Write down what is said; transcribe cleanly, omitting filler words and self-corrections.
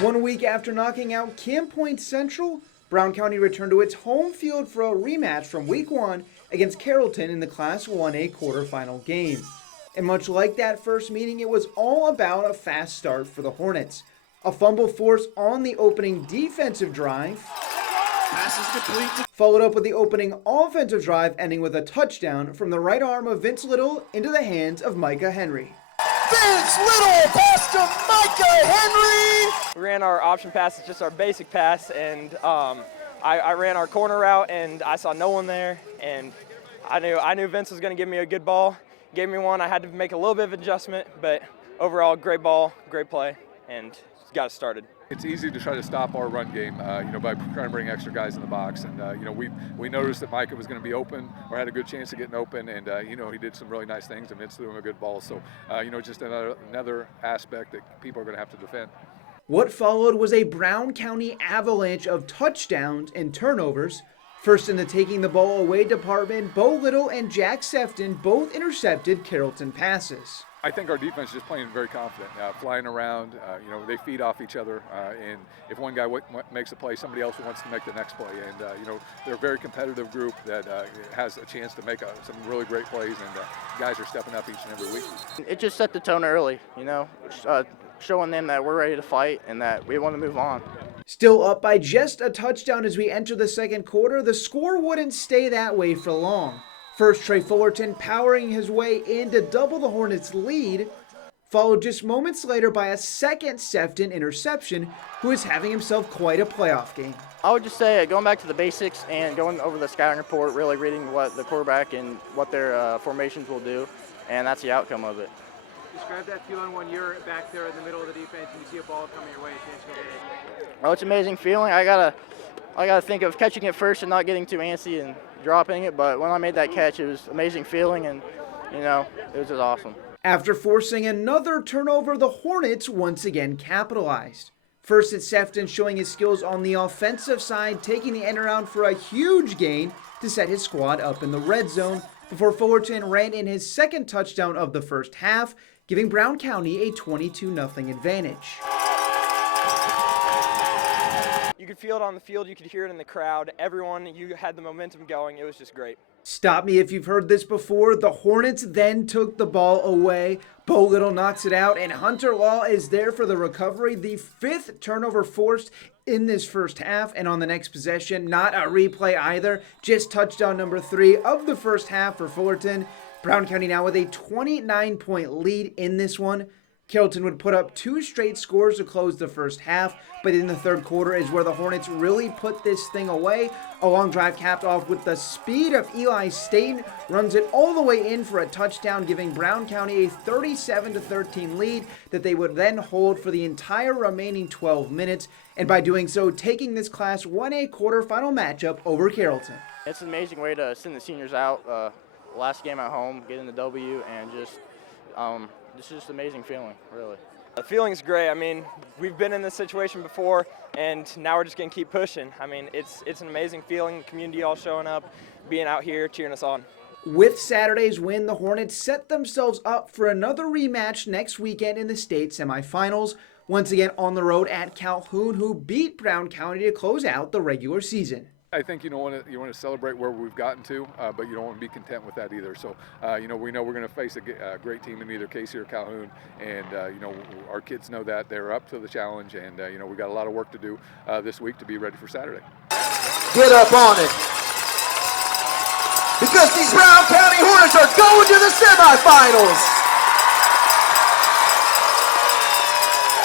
1 week after knocking out Camp Point Central, Brown County returned to its home field for a rematch from Week 1 against Carrollton in the Class 1A quarterfinal game. And much like that first meeting, it was all about a fast start for the Hornets. A fumble forced on the opening defensive drive, followed up with the opening offensive drive, ending with a touchdown from the right arm of Vince Little into the hands of Micah Henry. Vince Little pass to Micah Henry! We ran our option pass, it's just our basic pass, and I ran our corner route, and I saw no one there, and I knew Vince was going to give me a good ball. Gave me one. I had to make a little bit of adjustment, but overall, great ball, great play, and got us started. It's easy to try to stop our run game, by trying to bring extra guys in the box. And, we noticed that Micah was going to be open or had a good chance of getting open. And, he did some really nice things and Vince threw him a good ball. So, just another aspect that people are going to have to defend. What followed was a Brown County avalanche of touchdowns and turnovers. First in the taking the ball away department, Bo Little and Jack Sefton both intercepted Carrollton passes. I think our defense is just playing very confident, flying around. They feed off each other, and if one guy makes a play, somebody else wants to make the next play. And they're a very competitive group that has a chance to make some really great plays, and guys are stepping up each and every week. It just set the tone early, showing them that we're ready to fight and that we want to move on. Still up by just a touchdown as we enter the second quarter, the score wouldn't stay that way for long. First, Trey Fullerton powering his way in to double the Hornets' lead, followed just moments later by a second Sefton interception, who is having himself quite a playoff game. I would just say going back to the basics and going over the scouting report, really reading what the quarterback and what their formations will do, and that's the outcome of it. Describe that feeling when you're back there in the middle of the defense and you see a ball coming your way, a chance to go get it. Well, it's an amazing feeling. I gotta think of catching it first and not getting too antsy and dropping it, but when I made that catch, it was an amazing feeling, and it was just awesome. After forcing another turnover, the Hornets once again capitalized. First, it's Sefton showing his skills on the offensive side, taking the end around for a huge gain to set his squad up in the red zone, before Fullerton ran in his second touchdown of the first half, giving Brown County a 22-0 advantage. You could feel it on the field, you could hear it in the crowd. Everyone, you had the momentum going. It was just great. Stop me if you've heard this before. The Hornets then took the ball away. Bo Little knocks it out, and Hunter Law is there for the recovery. The fifth turnover forced in this first half, and on the next possession, not a replay either, just touchdown number 3 of the first half for Fullerton. Brown County now with a 29-point lead in this one. Carrollton would put up 2 straight scores to close the first half, but in the third quarter is where the Hornets really put this thing away. A long drive capped off with the speed of Eli Staten, runs it all the way in for a touchdown, giving Brown County a 37-13 lead that they would then hold for the entire remaining 12 minutes, and by doing so, taking this Class 1A quarterfinal matchup over Carrollton. It's an amazing way to send the seniors out. Last game at home, getting the W, and just this is just an amazing feeling, really. The feeling's great. I mean, we've been in this situation before, and now we're just going to keep pushing. I mean, it's an amazing feeling, community all showing up, being out here, cheering us on. With Saturday's win, the Hornets set themselves up for another rematch next weekend in the state semifinals, once again on the road at Calhoun, who beat Brown County to close out the regular season. I think you want to celebrate where we've gotten to, but you don't want to be content with that either. So, we know we're going to face a great team in either Casey or Calhoun, and our kids know that they're up to the challenge, and we got a lot of work to do this week to be ready for Saturday. Get up on it, because these Brown County Hornets are going to the semifinals.